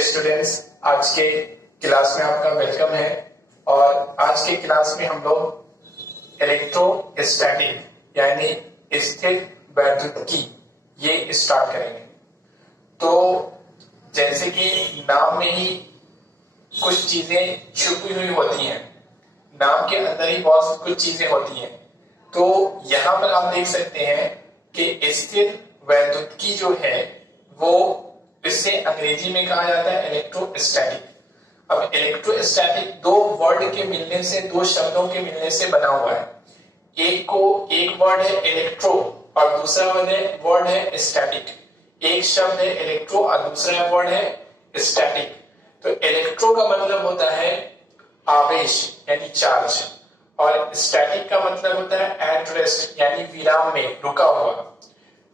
Students, आज के class में आपका वेलकम है। और आज के क्लास में हम लोग इलेक्ट्रोस्टैटिक यानी स्थिर वैद्युतिकी ये स्टार्ट करेंगे। तो जैसे कि नाम में ही कुछ चीजें छुपी हुई होती हैं, नाम के अंदर ही बहुत कुछ चीजें होती हैं। तो यहाँ पर आप देख सकते हैं कि स्थिर वैद्युतिकी जो है वो इसे अंग्रेजी में कहा जाता है इलेक्ट्रोस्टैटिक। अब इलेक्ट्रोस्टैटिक दो वर्ड के मिलने से, दो शब्दों के मिलने से बना हुआ है। एक वर्ड है इलेक्ट्रो और दूसरा वर्ड है स्टैटिक। एक शब्द है इलेक्ट्रो और दूसरा वर्ड है स्टैटिक। तो इलेक्ट्रो का मतलब होता है आवेश यानी चार्ज, और स्टैटिक का मतलब होता है एट रेस्ट यानी विराम में, रुका हुआ।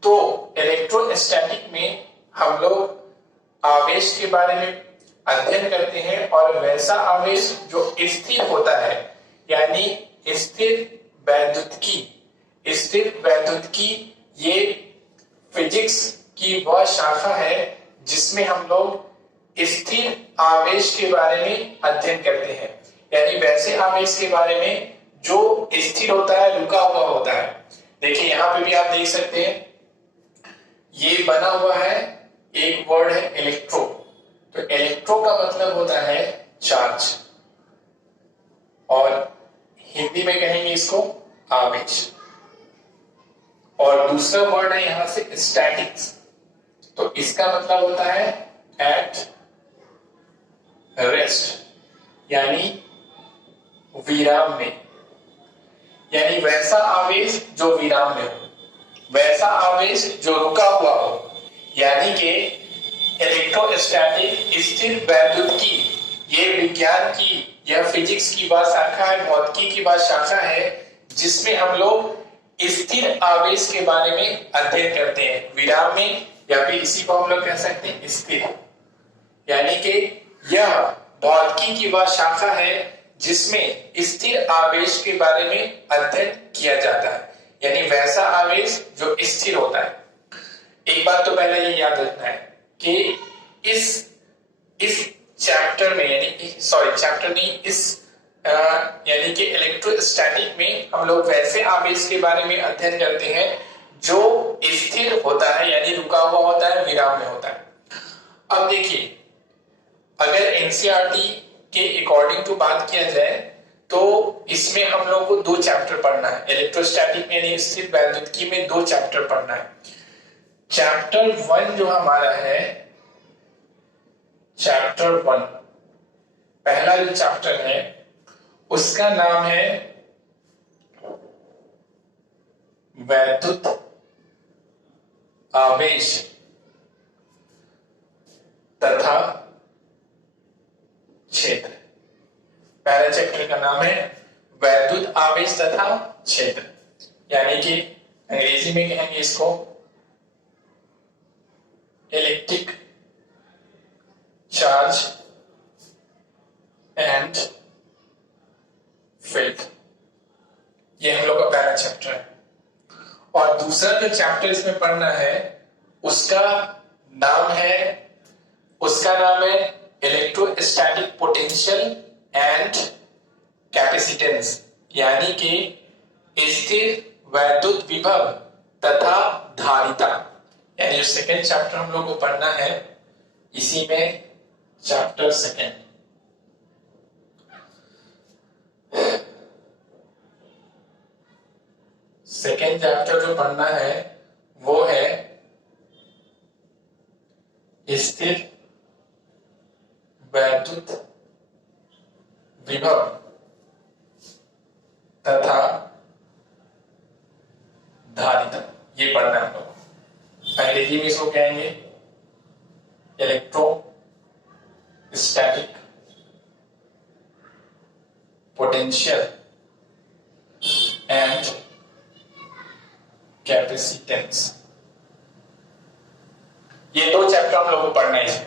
तो इलेक्ट्रोस्टैटिक में हम लोग आवेश के बारे में अध्ययन करते हैं, और वैसा आवेश जो स्थिर होता है यानी स्थिर वैद्युतिकी ये फिजिक्स की वह शाखा है जिसमें हम लोग स्थिर आवेश के बारे में अध्ययन करते हैं। यानी वैसे आवेश के बारे में जो स्थिर होता है, रुका हुआ होता है। देखिए यहाँ पे भी आप देख सकते हैं, ये बना हुआ है, एक वर्ड है इलेक्ट्रो। तो इलेक्ट्रो का मतलब होता है चार्ज, और हिंदी में कहेंगे इसको आवेश। और दूसरा वर्ड है यहां से स्टैटिक्स, तो इसका मतलब होता है एट रेस्ट यानी विराम में। यानी वैसा आवेश जो विराम में हो, वैसा आवेश जो रुका हुआ हो। यानी कि इलेक्ट्रोस्टैटिक स्थिर वैद्युतिकी ये विज्ञान की, यह फिजिक्स की वह शाखा है, भौतिकी की वह शाखा है जिसमें हम लोग स्थिर आवेश के बारे में अध्ययन करते हैं, विराम में, या फिर इसी को हम लोग कह सकते हैं स्थिर। यानी कि यह भौतिकी की वह शाखा है जिसमें स्थिर आवेश के बारे में अध्ययन किया जाता है, यानी वैसा आवेश जो स्थिर होता है। एक बात तो पहले ये याद रखना है कि इस चैप्टर में यानी कि इलेक्ट्रोस्टैटिक में हम लोग वैसे आवेश के बारे में अध्ययन करते हैं जो स्थिर होता है, यानी रुका हुआ होता है, विराम में होता है। अब देखिए, अगर एनसीईआरटी के अकॉर्डिंग टू बात किया जाए तो इसमें हम लोग को दो चैप्टर पढ़ना है। इलेक्ट्रोस्टैटिक यानी स्थिर वैद्युतिकी में दो चैप्टर पढ़ना है। चैप्टर 1 जो हमारा है, चैप्टर 1 पहला जो चैप्टर है उसका नाम है वैद्युत आवेश तथा क्षेत्र। पहला चैप्टर का नाम है वैद्युत आवेश तथा क्षेत्र, यानी कि अंग्रेजी में कहेंगे इसको इलेक्ट्रिक चार्ज एंड फील्ड। ये हम लोग का पहला चैप्टर है। और दूसरा जो चैप्टर इसमें पढ़ना है उसका नाम है इलेक्ट्रोस्टैटिक पोटेंशियल एंड कैपेसिटेंस, यानी कि स्थिर वैद्युत विभव तथा धारिता। यानी जो सेकेंड चैप्टर हम लोग को पढ़ना है, इसी में चैप्टर सेकेंड चैप्टर जो पढ़ना है वो है स्थिर वैद्युत विभव तथा धारिता। ये पढ़ना है हम लोग। अंग्रेजी में इसको कहेंगे इलेक्ट्रोस्टैटिक पोटेंशियल एंड कैपेसिटेंस। ये दो चैप्टर हम लोग को पढ़ना है।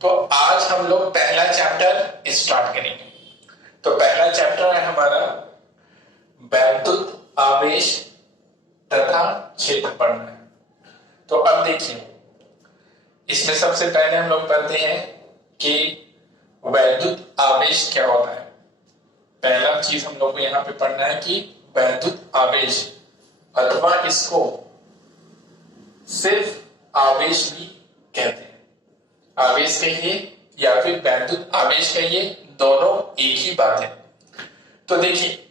तो आज हम लोग पहला चैप्टर स्टार्ट करेंगे। तो पहला चैप्टर है हमारा वैद्युत आवेश तथा क्षेत्र पढ़ना है। तो अब देखिए, इसमें सबसे पहले हम लोग पढ़ते हैं कि वैद्युत आवेश क्या होता है। पहला चीज हम लोग को यहाँ पे पढ़ना है कि वैद्युत आवेश, अथवा इसको सिर्फ आवेश भी कहते हैं। आवेश कहिए या फिर वैद्युत आवेश कहिए, दोनों एक ही बात है। तो देखिए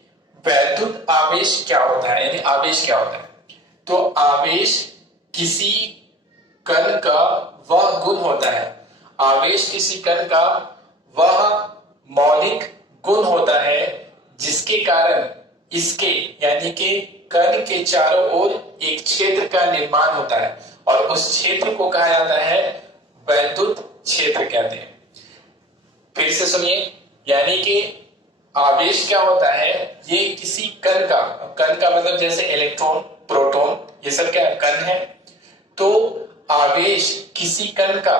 वैद्युत आवेश क्या होता है, यानी आवेश क्या होता है। तो आवेश किसी कण का वह गुण होता है, आवेश किसी कण का वह मौलिक गुण होता है जिसके कारण इसके यानी कि कण के चारों ओर एक क्षेत्र का निर्माण होता है, और उस क्षेत्र को कहा जाता है वैद्युत क्षेत्र कहते हैं। फिर से सुनिए, यानी कि आवेश क्या होता है, ये किसी कण का मतलब जैसे इलेक्ट्रॉन, प्रोटॉन, ये सब क्या कण है। तो आवेश किसी कण का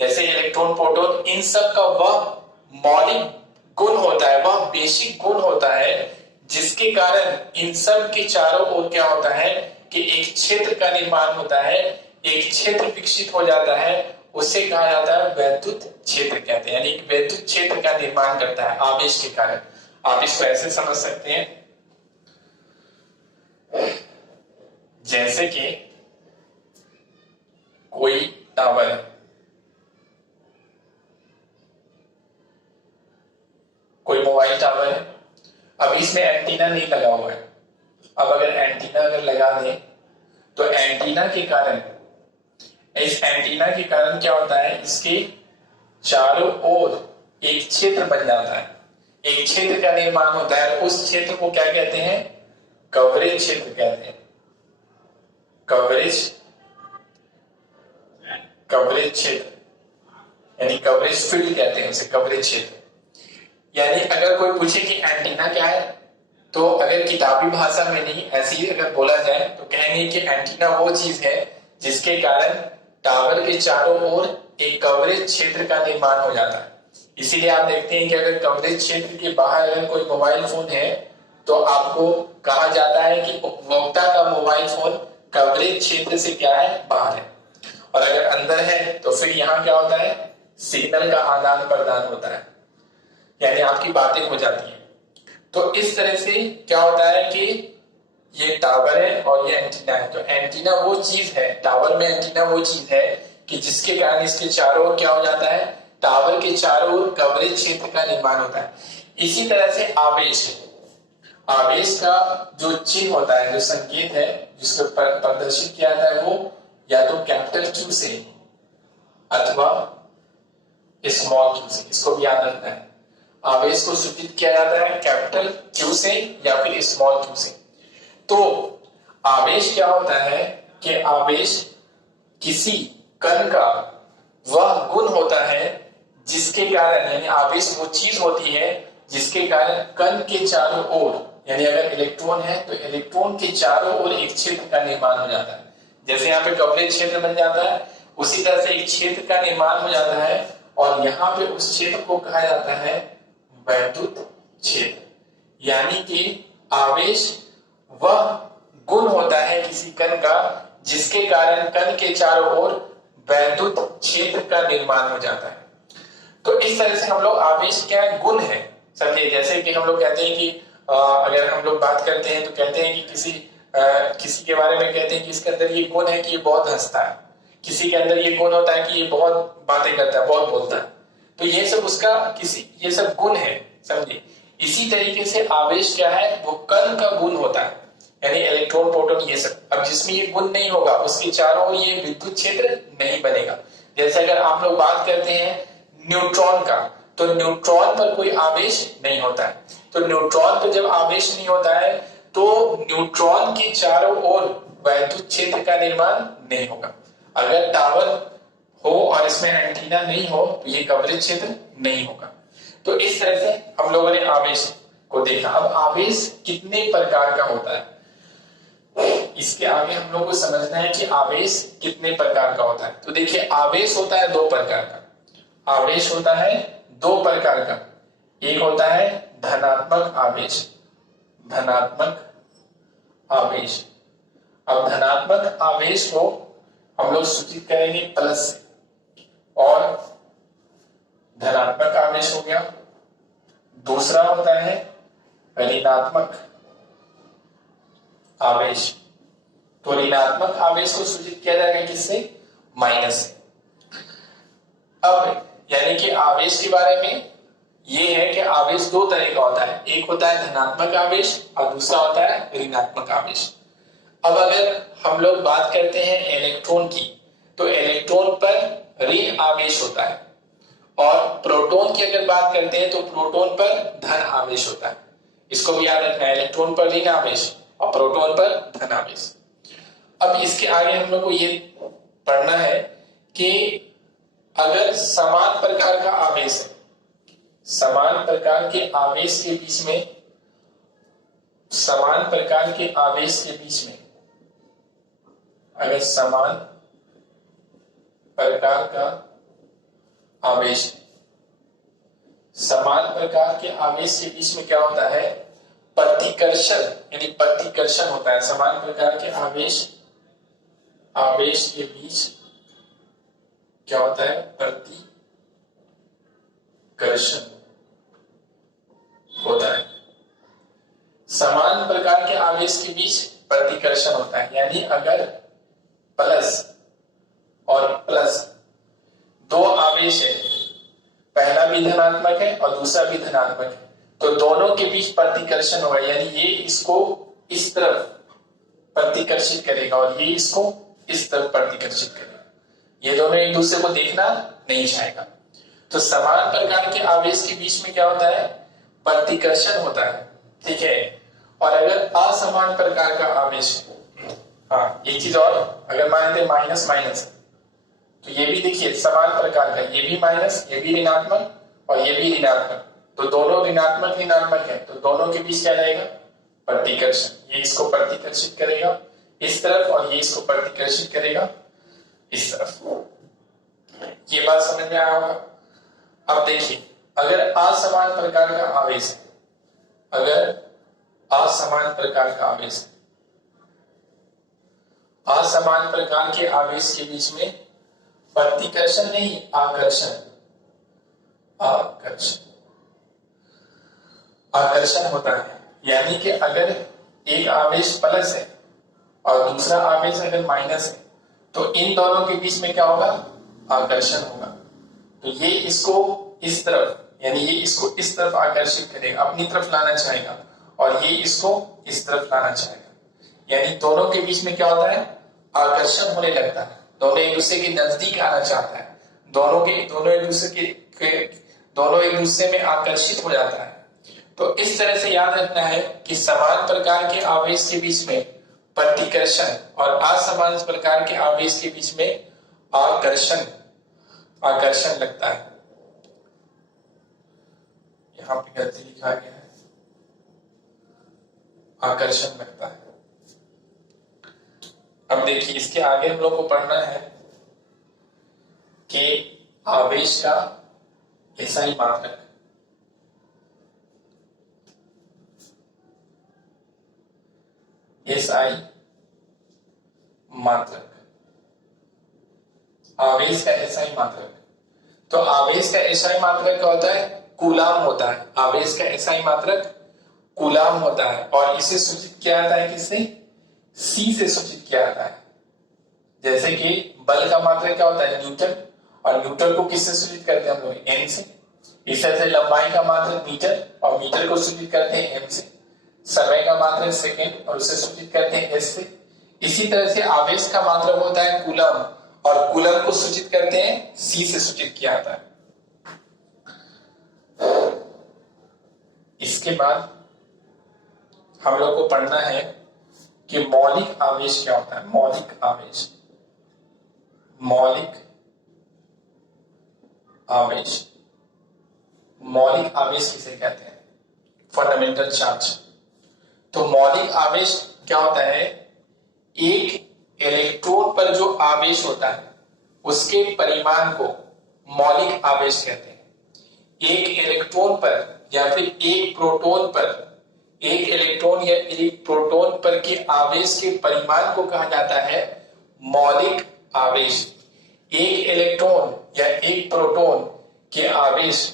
जैसे इलेक्ट्रॉन, प्रोटॉन, इन सब का वह मौलिक गुण होता है, वह बेसिक गुण होता है जिसके कारण इन सब के चारों ओर क्या होता है कि एक क्षेत्र का निर्माण होता है, एक क्षेत्र विकसित हो जाता है, उसे कहा जाता है वैद्युत क्षेत्र कहते हैं। यानी वैद्युत क्षेत्र का निर्माण करता है आवेश के कारण। आप इसको ऐसे समझ सकते हैं जैसे कि कोई टावर, कोई मोबाइल टावर है, अब इसमें एंटीना नहीं लगा हुआ है। अब अगर एंटीना लगा दें तो एंटीना के कारण, इस एंटीना के कारण क्या होता है, इसके चारों ओर एक क्षेत्र बन जाता है, एक क्षेत्र का निर्माण होता है। उस क्षेत्र को क्या कहते हैं, कवरेज क्षेत्र कहते हैं। कवरेज क्षेत्र यानी कवरेज फील्ड कहते हैं उसे, कवरेज क्षेत्र। यानी अगर कोई पूछे कि एंटीना क्या है, तो अगर किताबी भाषा में नहीं, ऐसे ही अगर बोला जाए तो कहेंगे कि एंटीना वो चीज है जिसके कारण टावर के चारों ओर एक कवरेज क्षेत्र का निर्माण हो जाता है। इसीलिए आप देखते हैं कि अगर कवरेज क्षेत्र के बाहर अगर कोई मोबाइल फोन है तो आपको कहा जाता है कि उपभोक्ता का मोबाइल फोन कवरेज क्षेत्र से क्या है, बाहर है। और अगर अंदर है तो फिर यहाँ क्या होता है, सिग्नल का आदान प्रदान होता है, यानी आपकी बातें हो जाती है। तो इस तरह से क्या होता है कि ये टावर है और ये एंटीना है। तो एंटीना वो चीज है, टावर में एंटीना वो चीज है कि जिसके कारण इसके चारों ओर क्या हो जाता है, टावर के चारों ओर कवरेज क्षेत्र का निर्माण होता है। इसी तरह से आवेश, आवेश का जो चिन्ह होता है, जो संकेत है जिसको प्रदर्शित किया जाता है, वो या तो कैपिटल क्यू से अथवा स्मॉल क्यू से, इसको भी याद रखना है। आवेश को सूचित किया जाता है कैपिटल क्यू से या फिर स्मॉल क्यू से। तो आवेश क्या होता है कि आवेश किसी कण का वह गुण होता है जिसके कारण, यानी आवेश वो चीज होती है जिसके कारण कण के चारों ओर, यानी अगर इलेक्ट्रॉन है तो इलेक्ट्रॉन के चारों ओर एक क्षेत्र का निर्माण हो जाता है। जैसे यहाँ पे कवरेज क्षेत्र बन जाता है, उसी तरह से एक क्षेत्र का निर्माण हो जाता है, और यहाँ पे उस क्षेत्र को कहा जाता है वैद्युत क्षेत्र। यानी कि आवेश वह गुण होता है किसी कण का जिसके कारण कण के चारों ओर वैद्युत क्षेत्र का निर्माण हो जाता है। तो इस तरह से हम लोग आवेश क्या गुण है समझिए। जैसे कि हम लोग कहते हैं कि अगर हम लोग बात करते हैं तो कहते हैं कि किसी के बारे में कहते हैं कि इसके अंदर ये गुण है कि ये बहुत हंसता है, किसी के अंदर ये गुण होता है कि ये बहुत बातें करता है, बहुत बोलता है। तो ये सब उसका ये सब गुण है समझिए। इसी तरीके से आवेश क्या है, वो कण का गुण होता है, यानी इलेक्ट्रॉन, प्रोटॉन, ये सब। अब जिसमें ये गुण नहीं होगा उसके चारों ओर ये विद्युत क्षेत्र नहीं बनेगा। जैसे अगर आप लोग बात करते हैं न्यूट्रॉन का, तो न्यूट्रॉन पर कोई आवेश नहीं होता है। तो न्यूट्रॉन पर जब आवेश नहीं होता है तो न्यूट्रॉन के चारों ओर वैद्युत क्षेत्र का निर्माण नहीं होगा। अगर टावर हो और इसमें एंटीना नहीं हो तो ये कवरेज क्षेत्र नहीं होगा। तो इस तरह से हम लोगों ने आवेश को देखा। अब आवेश कितने प्रकार का होता है, इसके आगे हम लोग को समझना है कि आवेश कितने प्रकार का होता है। तो देखिए आवेश होता है दो प्रकार का। आवेश होता है दो प्रकार का, एक होता है धनात्मक आवेश, धनात्मक आवेश। अब धनात्मक आवेश को हम लोग सूचित करेंगे प्लस से, और धनात्मक आवेश हो गया, दूसरा होता है ऋणात्मक आवेश। तो ऋणात्मक आवेश को सूचित किया जाएगा किससे? माइनस से। अब यानी कि आवेश के बारे में ये है कि आवेश दो तरह का होता है, एक होता है धनात्मक आवेश और दूसरा होता है ऋणात्मक आवेश। अब अगर हम लोग बात करते हैं इलेक्ट्रॉन की, तो इलेक्ट्रॉन पर ऋण आवेश होता है, और प्रोटॉन की अगर बात करते हैं तो प्रोटॉन पर धन आवेश होता है। इसको भी याद रखना है, इलेक्ट्रॉन पर ऋण आवेश और प्रोटॉन पर धन आवेश। अब इसके आगे हम लोग को ये पढ़ना है कि अगर समान प्रकार का आवेश है, समान प्रकार के आवेश के बीच में, समान प्रकार के आवेश के बीच में अगर समान प्रकार का आवेश, समान प्रकार के आवेश के बीच में क्या होता है? प्रतिकर्षण, यानी प्रतिकर्षण होता है। समान प्रकार के आवेश के बीच क्या होता है? प्रतिकर्षण होता है। समान प्रकार के आवेश के बीच प्रतिकर्षण होता है, यानी अगर प्लस और प्लस दो आवेश है, पहला भी धनात्मक है और दूसरा भी धनात्मक है, तो दोनों के बीच प्रतिकर्षण होगा, यानी ये इसको इस तरफ प्रतिकर्षित करेगा और ये इसको इस तरफ प्रतिकर्षित करेगा। ये दोनों एक दूसरे को देखना नहीं चाहेगा। तो समान प्रकार के आवेश के बीच में क्या होता है? प्रतिकर्षण होता है, ठीक है। और अगर असमान प्रकार का आवेश है, हाँ एक चीज और, अगर मान लेते माइनस माइनस, तो ये भी देखिए समान प्रकार का, ये भी माइनस, ये भी ऋणात्मक और ये भी ऋणात्मक, तो दोनों ऋणात्मक है, तो दोनों के बीच क्या जाएगा? प्रतिकर्षण। ये इसको प्रतिकर्षित करेगा इस तरफ और ये इसको प्रतिकर्षित करेगा इस तरफ। ये बात समझ में आया होगा। अब देखिए, अगर असमान प्रकार का आवेश है, अगर असमान प्रकार का आवेश है, असमान प्रकार के आवेश के बीच में प्रतिकर्षण नहीं, आकर्षण, आकर्षण होता है। यानी कि अगर एक आवेश प्लस है और दूसरा आवेश अगर माइनस है, तो इन दोनों के बीच में क्या होगा? आकर्षण होगा। तो ये इसको इस तरफ, यानी ये इसको इस तरफ आकर्षित करेगा, अपनी तरफ लाना चाहेगा, और ये इसको इस तरफ लाना चाहेगा। यानी दोनों के बीच में क्या होता है? आकर्षण होने लगता है, दोनों एक दूसरे के नजदीक आना चाहता है, दोनों एक दूसरे में आकर्षित हो जाता है। तो इस तरह से याद रखना है कि समान प्रकार के आवेश के बीच में प्रतिकर्षण और असमान प्रकार के आवेश के बीच में आकर्षण लगता है। यहां पे गलती लिखा गया है, आकर्षण लगता है। अब देखिए, इसके आगे हम लोग को पढ़ना है कि आवेश का एसआई मात्रक, एसआई मात्रक, आवेश का एसआई मात्रक। तो आवेश का एसआई मात्रक क्या होता है? कूलाम होता है। आवेश का एसआई मात्रक कूलाम होता है, और इसे सूचित किया जाता है किससे? सी से सूचित किया जाता है। जैसे कि बल का मात्रक क्या होता है? न्यूटन, और न्यूटन को किससे सूचित करते हैं हम लोग? एन से। इस तरह से लंबाई का मात्रक मीटर, और मीटर को सूचित करते हैं एम से। समय का मात्रक सेकेंड, और उसे सूचित करते हैं एस से। इसी तरह से आवेश का मात्रक होता है कूलम, और कूलम को सूचित करते हैं सी से सूचित किया जाता है। इसके बाद हम लोग को पढ़ना है कि मौलिक आवेश क्या होता है? मौलिक आवेश, मौलिक आवेश, मौलिक आवेश किसे कहते हैं? Fundamental charge. तो मौलिक आवेश क्या होता है? एक इलेक्ट्रोड पर जो आवेश होता है उसके परिमाण को मौलिक आवेश कहते हैं। एक इलेक्ट्रॉन पर या फिर एक प्रोटॉन पर, एक इलेक्ट्रॉन या एक प्रोटॉन पर के आवेश के परिमाण को कहा जाता है मौलिक आवेश। एक इलेक्ट्रॉन या एक प्रोटॉन के आवेश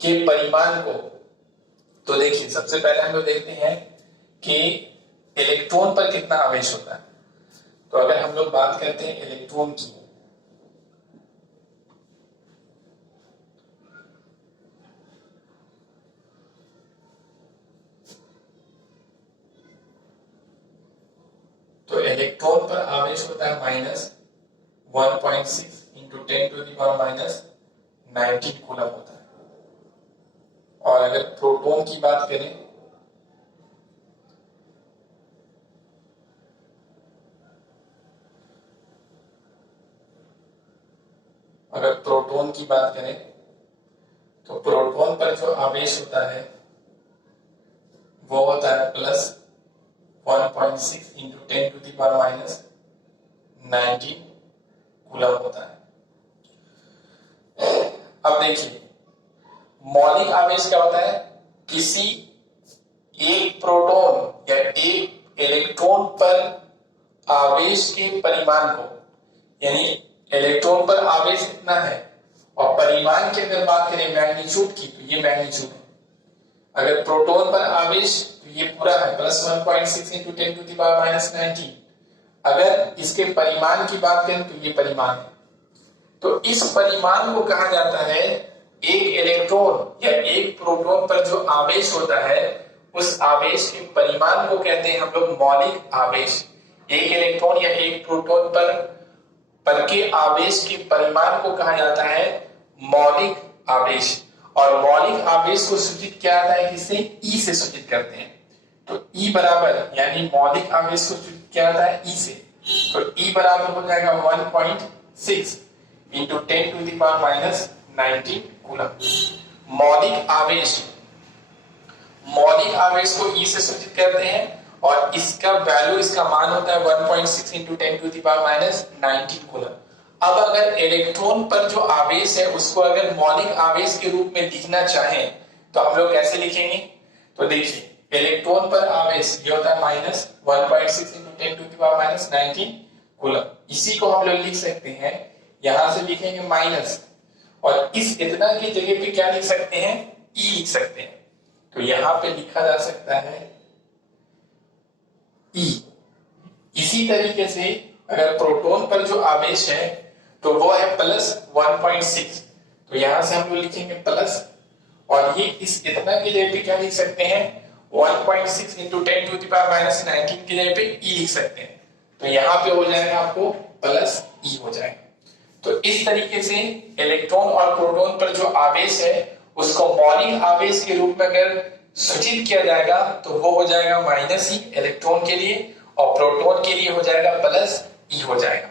के परिमाण को, तो देखिए सबसे पहले हम लोग देखते हैं कि इलेक्ट्रॉन पर कितना आवेश होता है। तो अगर हम लोग बात करते हैं इलेक्ट्रॉन की, तो इलेक्ट्रॉन पर आवेश होता है -1.6 इंटू 10⁻⁻19 कूलम होता है। और अगर प्रोटॉन की बात करें, अगर प्रोटॉन की बात करें तो प्रोटॉन पर जो आवेश होता है वो होता है +1.6 इंटू 10⁻⁻19 कूलम होता है। अब देखिए मौलिक आवेश क्या होता है, किसी एक प्रोटॉन या एक इलेक्ट्रॉन पर आवेश के परिमाण को, यानी इलेक्ट्रॉन पर आवेश कितना है और परिमाण की अगर बात करें मैग्नीट्यूड की, तो ये मैग्नीट्यूड है। अगर प्रोटॉन पर आवेश तो ये पूरा है +1.6 इंटू 10⁻⁻19। अगर इसके परिमाण की बात करें तो ये परिमाण है। तो इस परिमाण को कहा जाता है, एक इलेक्ट्रॉन या एक प्रोटॉन पर जो आवेश होता है उस आवेश के परिमाण को कहते हैं हम लोग मौलिक आवेश। एक इलेक्ट्रॉन या एक प्रोटॉन पर के आवेश के परिमाण को कहा जाता है मौलिक आवेश। और मौलिक आवेश को सूचित किया जाता है किससे, ई से सूचित करते हैं। तो ई बराबर, यानी मौलिक आवेश को सूचित किया जाता है ई से, तो ई बराबर हो जाएगा 1.6 इंटू 10⁻⁻19 कूलम। मौलिक आवेश को ई से सूचित करते हैं और इसका वैल्यू, इसका मान होता है 1.6 इंटू 10⁻⁻19 कूलम। अब अगर इलेक्ट्रॉन पर जो आवेश है उसको अगर मौलिक आवेश के रूप में लिखना चाहें तो हम लोग कैसे लिखेंगे, तो देखिए इलेक्ट्रॉन पर आवेश ये होता है -1.6 इंटू 10⁻⁻19 कूलम। इसी को हम लोग लिख सकते हैं, यहां से लिखेंगे माइनस, और इस इतना की जगह पे क्या लिख सकते हैं, ई लिख सकते हैं। तो यहां पे लिखा जा सकता है ई। इसी तरीके से अगर प्रोटॉन पर जो आवेश है तो वो है +1.6, तो यहां से हम लोग लिखेंगे प्लस, और ये इस इतना की जगह पे क्या लिख सकते हैं, 1.6 इंटू 10⁻⁻19 की जगह पे ई लिख सकते हैं। तो यहां पे हो जाएगा आपको प्लस ई हो जाएगा। तो इस तरीके से इलेक्ट्रॉन और प्रोटॉन पर जो आवेश है उसको मौलिक आवेश के रूप में अगर सूचित किया जाएगा तो वो हो जाएगा -ई इलेक्ट्रॉन के लिए, और प्रोटॉन के लिए हो जाएगा +ई हो जाएगा।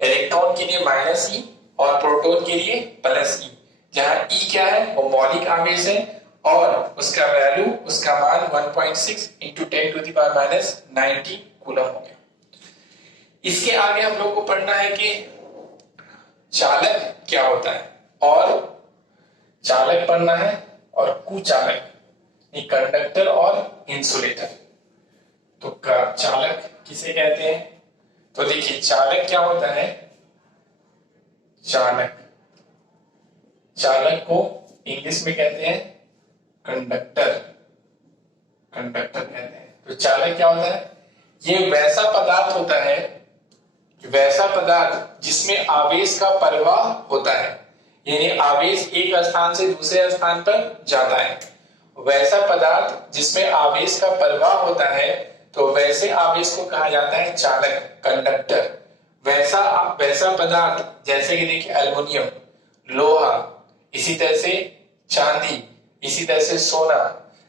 इलेक्ट्रॉन के लिए -ई और प्रोटॉन के लिए +ई, जहां ई क्या है, वो मौलिक आवेश है और उसका वैल्यू, उसका मान 1.6 इंटू 10⁻⁻19 कूलम हो गया। इसके आगे हम लोग को पढ़ना है कि चालक क्या होता है, और चालक पढ़ना है, और कुचालक, कंडक्टर और इंसुलेटर। तो चालक किसे कहते हैं, तो देखिए चालक क्या होता है, चालक को इंग्लिश में कहते हैं कंडक्टर कहते हैं। तो चालक क्या होता है, ये वैसा पदार्थ होता है, जिसमें आवेश का प्रवाह होता है, यानी आवेश एक स्थान से दूसरे स्थान पर जाता है। वैसा पदार्थ जिसमें आवेश का प्रवाह होता है, तो वैसे आवेश को कहा जाता है चालक, कंडक्टर। वैसा पदार्थ जैसे कि देखिए एल्युमिनियम, लोहा, इसी तरह से चांदी, इसी तरह से सोना,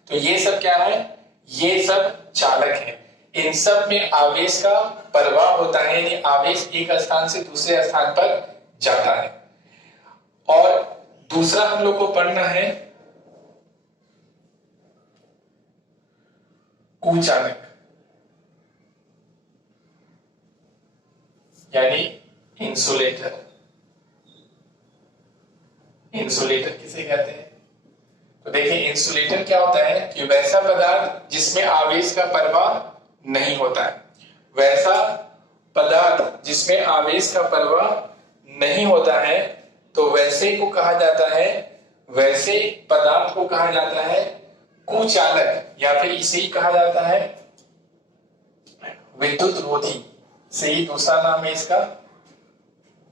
तो ये सब क्या है, ये सब चालक है। इन सब में आवेश का प्रवाह होता है, यानी आवेश एक स्थान से दूसरे स्थान पर जाता है। और दूसरा हम लोग को पढ़ना है कुचालक, यानी इंसुलेटर। इंसुलेटर किसे कहते हैं, तो देखिए इंसुलेटर क्या होता है कि वैसा पदार्थ जिसमें आवेश का प्रवाह नहीं होता है। वैसा पदार्थ जिसमें आवेश का प्रवाह नहीं होता है तो वैसे को कहा जाता है, वैसे पदार्थ को कहा जाता है कुचालक, या फिर इसे ही कहा जाता है विद्युत रोधी। से ही दूसरा नाम है इसका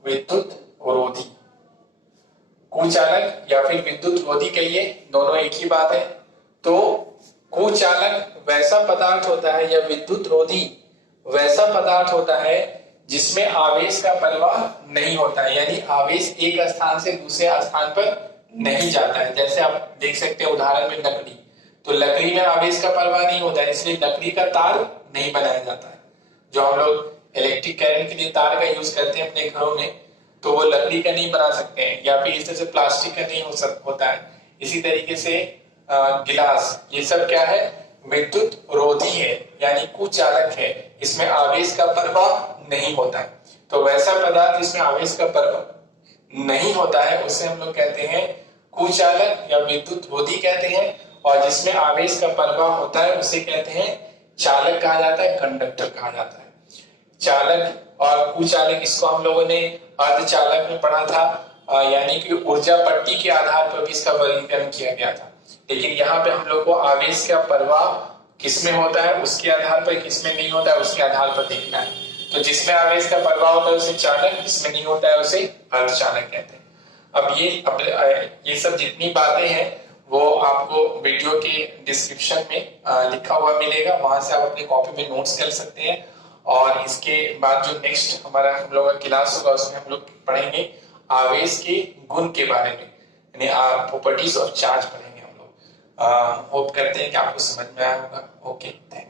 विद्युत रोधी। कुचालक या फिर विद्युत रोधी कहिए, दोनों एक ही बात है। तो कुचालक वैसा पदार्थ होता है या विद्युत रोधी वैसा पदार्थ होता है जिसमें आवेश का प्रवाह नहीं होता है, यानी आवेश एक स्थान से दूसरे स्थान पर नहीं जाता है। जैसे आप देख सकते हैं उदाहरण में लकड़ी, तो लकड़ी में आवेश का प्रवाह नहीं होता है, इसलिए लकड़ी का तार नहीं बनाया जाता है। जो हम लोग इलेक्ट्रिक करंट के लिए तार का यूज करते हैं अपने घरों में, तो वो लकड़ी का नहीं बना सकते हैं, या फिर इस तरह से प्लास्टिक का नहीं होता है। इसी तरीके से गिलास, ये सब क्या है, विद्युत रोधी है, यानी कुचालक है, इसमें आवेश का प्रवाह नहीं होता है। तो वैसा पदार्थ जिसमें आवेश का प्रवाह नहीं होता है उसे हम लोग कहते हैं कुचालक या विद्युत रोधी कहते हैं, और जिसमें आवेश का प्रवाह होता है उसे कहते हैं चालक कहा जाता है, कंडक्टर कहा जाता है। चालक और कुचालक, इसको हम लोगों ने अर्धचालक में पढ़ा था, यानी कि ऊर्जा पट्टी के आधार पर भी इसका वर्गीकरण किया गया था। लेकिन यहाँ पे हम लोग को आवेश का प्रवाह किसमें होता है उसके आधार पर, किसमें नहीं होता है उसके आधार पर देखना है। तो जिसमें आवेश का प्रवाह होता है उसे चालक, जिसमें नहीं होता है उसे अर्धचालक कहते हैं। अब ये सब जितनी बातें हैं वो आपको वीडियो के डिस्क्रिप्शन में लिखा हुआ मिलेगा, वहां से आप अपनी कॉपी में नोट्स कर सकते हैं। और इसके बाद जो नेक्स्ट हम लोग का क्लास होगा उसमें हम लोग पढ़ेंगे आवेश के गुण के बारे में, यानी प्रॉपर्टीज ऑफ चार्ज पढ़ेंगे हम लोग। होप करते हैं कि आपको समझ में आया होगा। Okay, thank you.